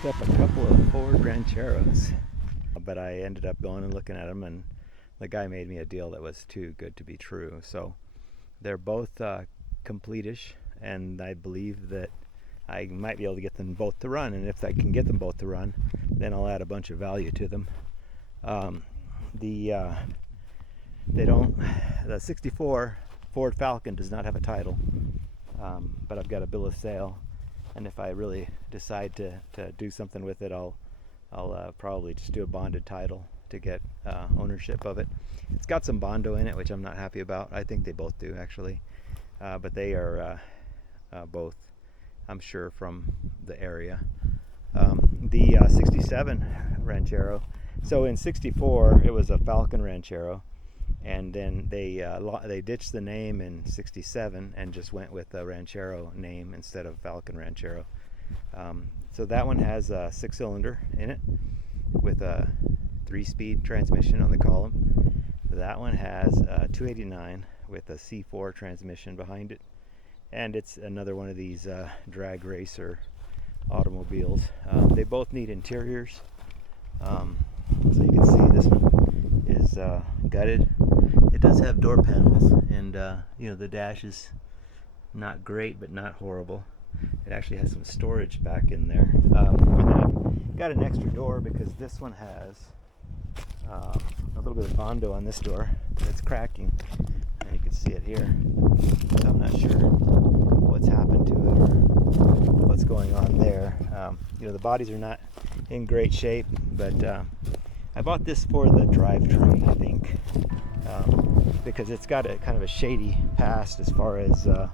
picked up a couple of Ford Rancheros, but I ended up going and looking at them, and the guy made me a deal that was too good to be true. So they're both complete-ish, and I believe that I might be able to get them both to run, and if I can get them both to run, then I'll add a bunch of value to them. The 64 Ford Falcon does not have a title, but I've got a bill of sale, and if I really decide to do something with it, I'll probably just do a bonded title to get ownership of it. It's got some Bondo in it, which I'm not happy about. I think they both do, actually, but they are both, I'm sure, from the area. The 67 Ranchero, so in 64 it was a Falcon Ranchero, and then they ditched the name in 67 and just went with a Ranchero name instead of Falcon Ranchero. So that one has a 6-cylinder in it with a 3-speed transmission on the column. That one has a 289 with a C4 transmission behind it, and it's another one of these drag racer automobiles. They both need interiors. So you can see this one is gutted. It does have door panels, and the dash is not great but not horrible. It actually has some storage back in there. And then I've got an extra door because this one has a little bit of Bondo on this door that's cracking, and you can see it here. So I'm not sure what's happened to it or what's going on there. The bodies are not in great shape, but I bought this for the drivetrain, I think, because it's got a kind of a shady past as far as a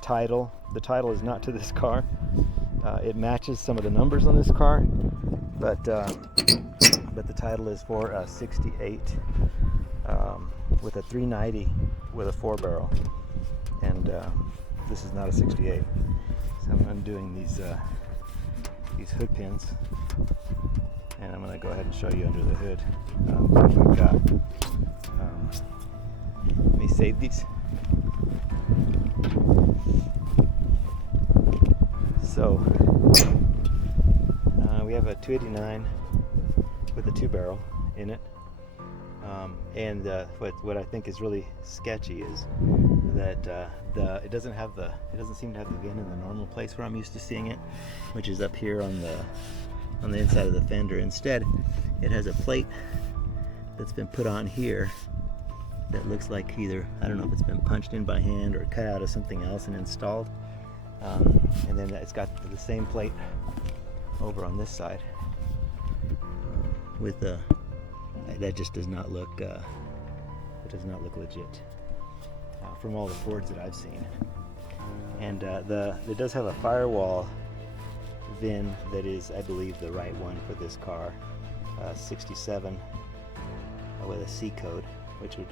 title. The title is not to this car. It matches some of the numbers on this car, but the title is for a 68 with a 390 with a 4-barrel, and this is not a 68. So I'm undoing these hood pins, and I'm going to go ahead and show you under the hood. We've got, let me save these. So we have a 289 with a 2-barrel in it, and what I think is really sketchy is that it doesn't seem to have the VIN in the normal place where I'm used to seeing it, which is up here on the inside of the fender. Instead, it has a plate that's been put on here that looks like either, I don't know if it's been punched in by hand or cut out of something else and installed, and then it's got the same plate over on this side with that just does not look legit from all the Fords that I've seen. And it does have a firewall VIN that is, I believe, the right one for this car, 67 with a C code, which would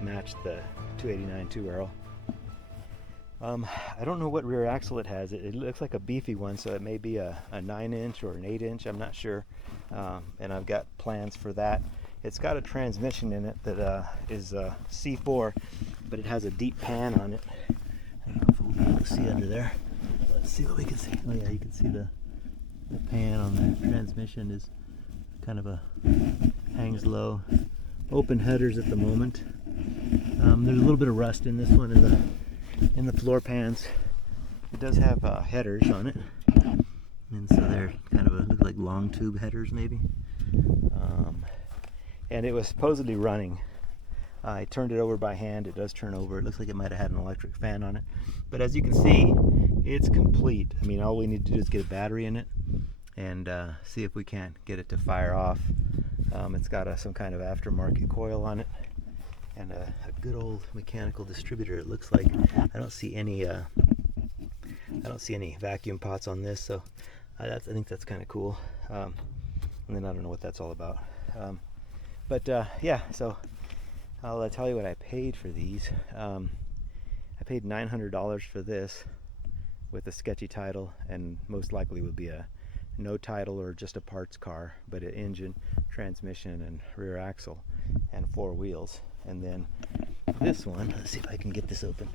match the 289 2-barrel. I don't know what rear axle it has. It looks like a beefy one, so it may be a 9-inch or an 8-inch. I'm not sure, and I've got plans for that. It's got a transmission in it that is C4, but it has a deep pan on it. I don't know if we'll be able to see under there. Let's see what we can see. Oh yeah, you can see the pan on the transmission is kind of hangs low. Open headers at the moment. There's a little bit of rust in this one in the floor pans. It does have headers on it, and so they're kind of look like long tube headers maybe. And it was supposedly running. I turned it over by hand. It does turn over. It looks like it might have had an electric fan on it, but as you can see, it's complete. I mean, all we need to do is get a battery in it and see if we can't get it to fire off. It's got some kind of aftermarket coil on it and a good old mechanical distributor. It looks like I don't see any vacuum pots on this, so I think that's kind of cool. And then I don't know what that's all about. But yeah, so I'll tell you what I paid for these. I paid $900 for this with a sketchy title, and most likely would be a no title or just a parts car, but an engine, transmission, and rear axle, and 4 wheels. And then this one, let's see if I can get this open,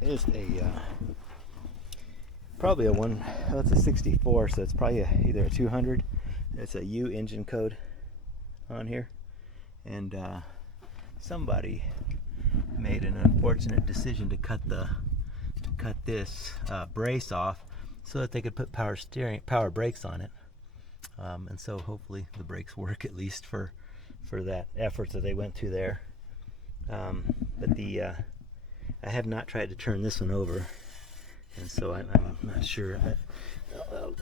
is probably a one. Oh, it's a 64, so it's probably either a 200. It's a U engine code on here, and somebody made an unfortunate decision to cut this brace off so that they could put power brakes on it, and so hopefully the brakes work, at least for that effort that they went to there. But I have not tried to turn this one over, and so I'm not sure.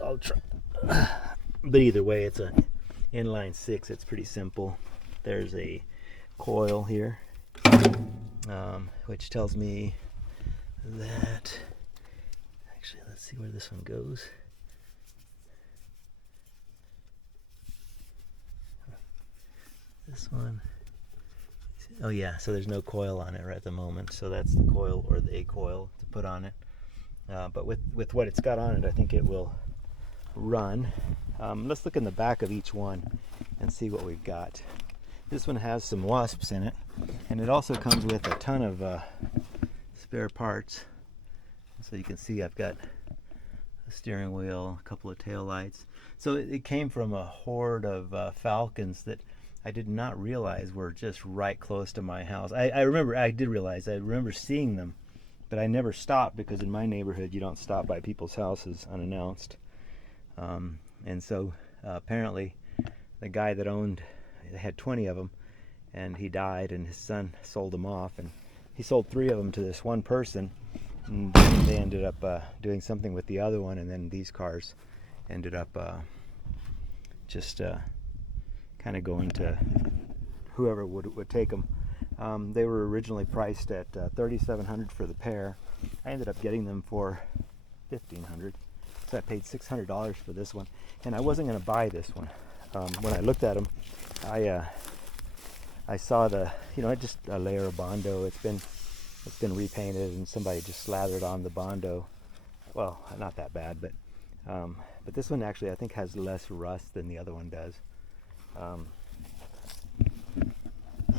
I'll try. But either way, it's a inline 6. It's pretty simple. There's a coil here, which tells me that, actually, let's see where this one goes. This one, oh yeah, so there's no coil on it right at the moment, so that's the coil, or the A coil, to put on it. But with what it's got on it, I think it will run. Let's look in the back of each one and see what we've got. This one has some wasps in it, and it also comes with a ton of spare parts. So you can see I've got a steering wheel, a couple of tail lights. So it came from a horde of falcons that I did not realize were just right close to my house. I remember seeing them, but I never stopped, because in my neighborhood you don't stop by people's houses unannounced. And so apparently the guy that had 20 of them, and he died, and his son sold them off, and he sold 3 of them to this one person, and they ended up doing something with the other one, and then these cars ended up just kind of going to whoever would take them. They were originally priced at $3,700 for the pair. I ended up getting them for $1,500. So I paid $600 for this one, and I wasn't going to buy this one. When I looked at them, I saw just a layer of Bondo. It's been repainted, and somebody just slathered on the Bondo. Well, not that bad, but this one actually I think has less rust than the other one does.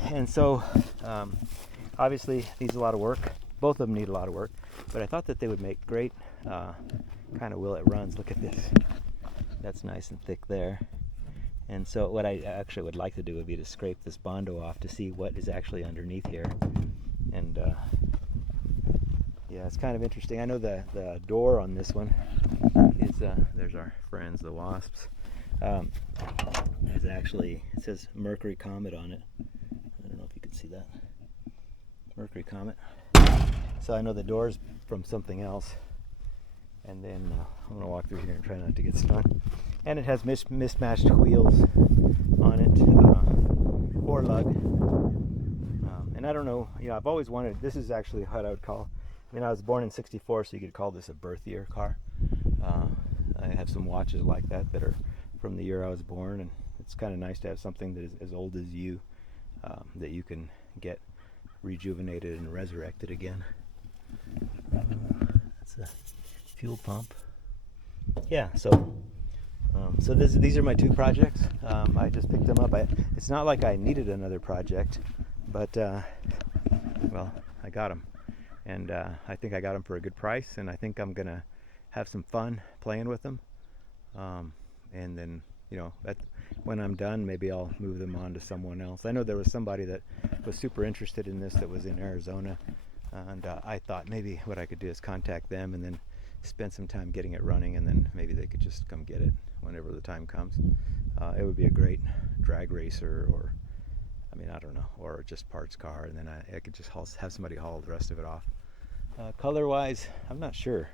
And so obviously needs a lot of work. Both of them need a lot of work, but I thought that they would make great kind of will it runs. Look at this. That's nice and thick there. And so what I actually would like to do would be to scrape this Bondo off to see what is actually underneath here. And yeah, it's kind of interesting. I know the door on this one is, there's our friends, the wasps. There's actually, it says Mercury Comet on it. I don't know if you can see that. Mercury Comet. So I know the door's from something else. And then I'm going to walk through here and try not to get stuck. And it has mismatched wheels on it, or lug. And I don't know, I've always wanted, this is actually what I would call, I was born in '64, so you could call this a birth year car. I have some watches like that are from the year I was born, and it's kind of nice to have something that is as old as you, that you can get rejuvenated and resurrected again. That's a fuel pump. Yeah, so these are my 2 projects. I just picked them up. It's not like I needed another project, but well, I got them, and I think I got them for a good price, and I think I'm gonna have some fun playing with them, and then when I'm done, maybe I'll move them on to someone else. I know there was somebody that was super interested in this that was in Arizona, and I thought maybe what I could do is contact them and then spend some time getting it running, and then maybe they could just come get it whenever the time comes. It would be a great drag racer, or I don't know, or just parts car, and then I could just have somebody haul the rest of it off. Color wise, I'm not sure,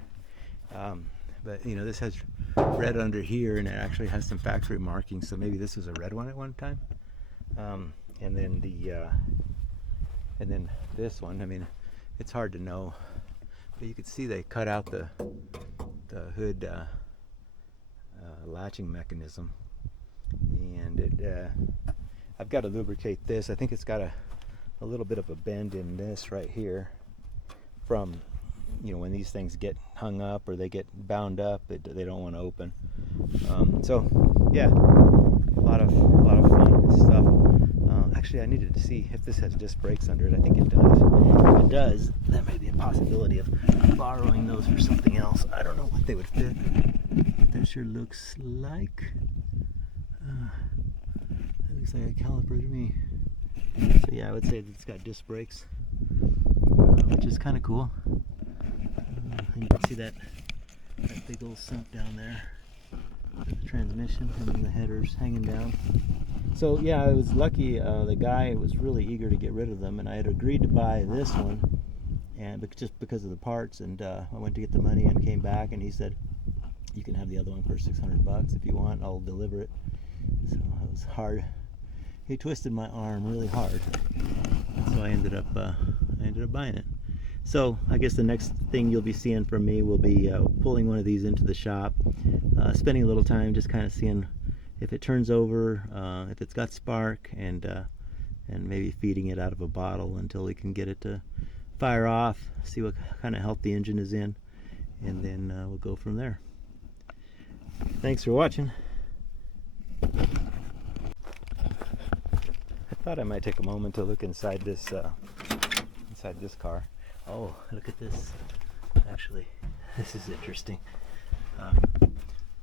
but this has red under here, and it actually has some factory markings, so maybe this was a red one at one time. And then this one, it's hard to know, but you can see they cut out the hood latching mechanism, and I've got to lubricate this. I think it's got a little bit of a bend in this right here from when these things get hung up or they get bound up, they don't want to open. So yeah, a lot of fun stuff. actually, I needed to see if this has disc brakes under it. I think it does. If it does, that may be a possibility of borrowing those for something else. I don't know what they would fit, but that sure looks like that looks like a caliper to me. So yeah, I would say that it's got disc brakes, which is kind of cool. And you can see that big old sump down there, the transmission, and then the headers hanging down. So yeah, I was lucky. The guy was really eager to get rid of them, and I had agreed to buy this one, and just because of the parts. And I went to get the money and came back, and he said, "You can have the other one for $600 if you want. I'll deliver it." So it was hard. He twisted my arm really hard, and so I ended up buying it. So I guess the next thing you'll be seeing from me will be pulling one of these into the shop, spending a little time just kind of seeing if it turns over, if it's got spark, and maybe feeding it out of a bottle until we can get it to fire off, see what kind of health the engine is in, and then we'll go from there. Thanks for watching. I thought I might take a moment to look inside this car. Oh, look at this. Actually, this is interesting.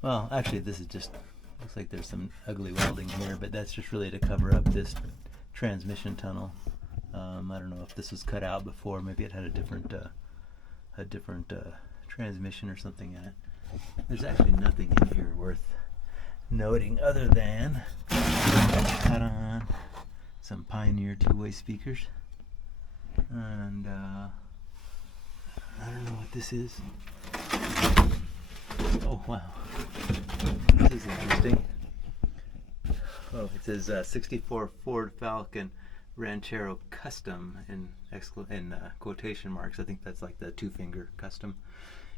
Well, actually, this is just, looks like there's some ugly welding here, but that's just really to cover up this transmission tunnel. I don't know if this was cut out before. Maybe it had a different transmission or something in it. There's actually nothing in here worth noting other than cut on some Pioneer two-way speakers, and I don't know what this is. Oh wow, this is interesting. Oh, it says 64 Ford Falcon Ranchero Custom in quotation marks. I think that's like the two-finger custom.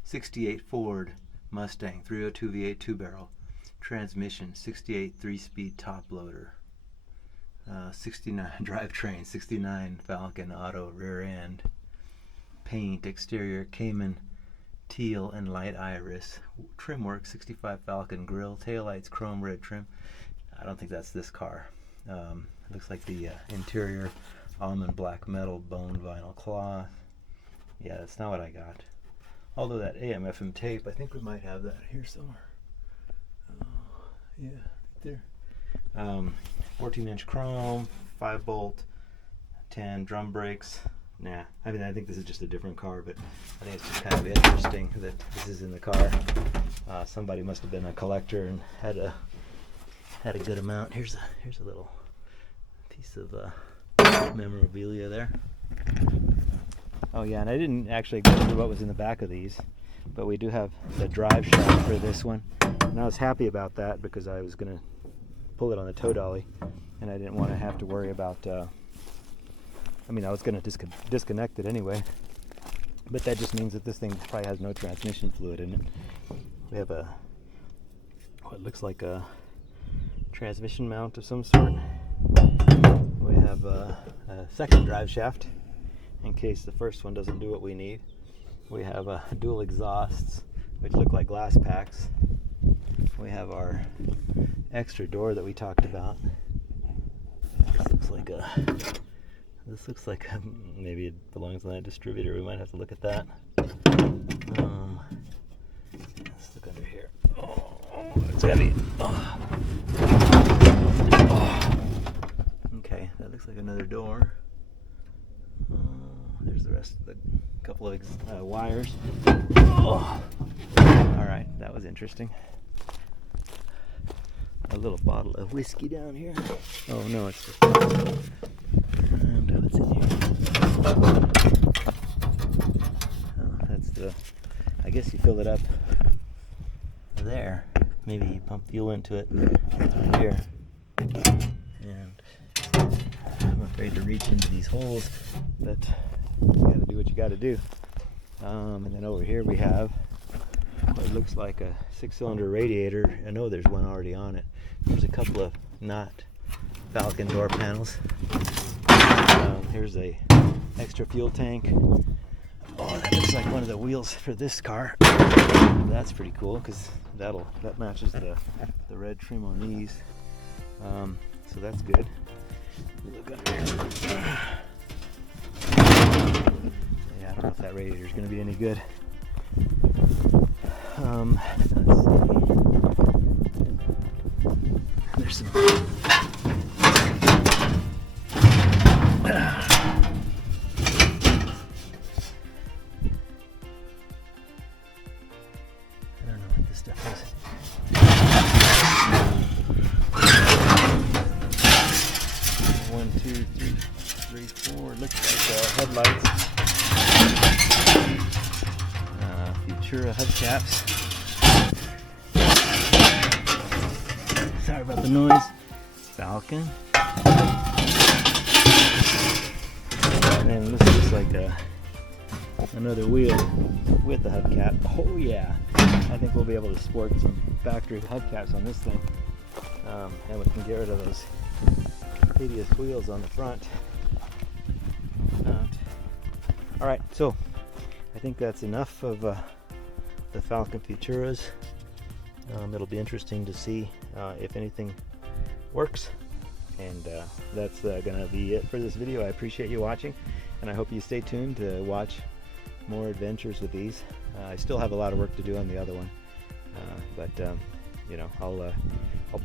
68 Ford Mustang 302 V8 2-barrel transmission, 68 3-speed top loader, 69 drivetrain, 69 Falcon auto rear end, paint exterior Cayman teal and light iris, trim work 65 Falcon grill, taillights chrome red trim. I don't think that's this car. It looks like the interior almond black metal bone vinyl cloth. Yeah, that's not what I got. Although that AM/FM tape, I think we might have that here somewhere. Oh, yeah, right there. 14-inch chrome, 5-bolt, 10 drum brakes. Nah, I mean, I think this is just a different car, but I think it's just kind of interesting that this is in the car. Somebody must have been a collector and had a good amount. Here's a little piece of memorabilia there. Oh yeah, and I didn't actually go through what was in the back of these, but we do have the drive shaft for this one, and I was happy about that because I was going to pull it on the tow dolly, and I didn't want to have to worry about, I mean, I was going to disconnect it anyway, but that just means that this thing probably has no transmission fluid in it. We have what looks like a transmission mount of some sort. We have a second drive shaft in case the first one doesn't do what we need. We have dual exhausts, which look like glass packs. We have our extra door that we talked about. This looks like maybe it belongs on that distributor. We might have to look at that. Let's look under here. Oh, it's heavy. Oh. Okay, that looks like another door. There's the rest of the couple of wires. Oh. All right, that was interesting. A little bottle of whiskey down here. Oh no, it's just. And what's in here? Oh, that's the. I guess you fill it up there. Maybe you pump fuel into it right here. And I'm afraid to reach into these holes, but you gotta do what you gotta do. And then over here we have what looks like a 6-cylinder radiator. I know there's one already on it. There's a couple of not Falcon door panels. Here's a extra fuel tank. Oh, that looks like one of the wheels for this car. That's pretty cool because that matches the red trim on these. So that's good. Look under here. Yeah, I don't know if that radiator is going to be any good. Let's see. There's some. I don't know what this stuff is. 1, 2, 3, 4. Looks like headlights. Futura hubcaps. Sorry about the noise. Falcon. And then this looks like another wheel with a hubcap. Oh yeah, I think we'll be able to sport some factory hubcaps on this thing, and we can get rid of those hideous wheels on the front. All right, so I think that's enough of the Falcon Futuras. It'll be interesting to see if anything works, and that's gonna be it for this video. I appreciate you watching, and I hope you stay tuned to watch more adventures with these. I still have a lot of work to do on the other one, but you know, I'll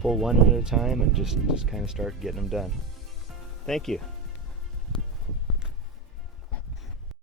pull one at a time and just kind of start getting them done. Thank you.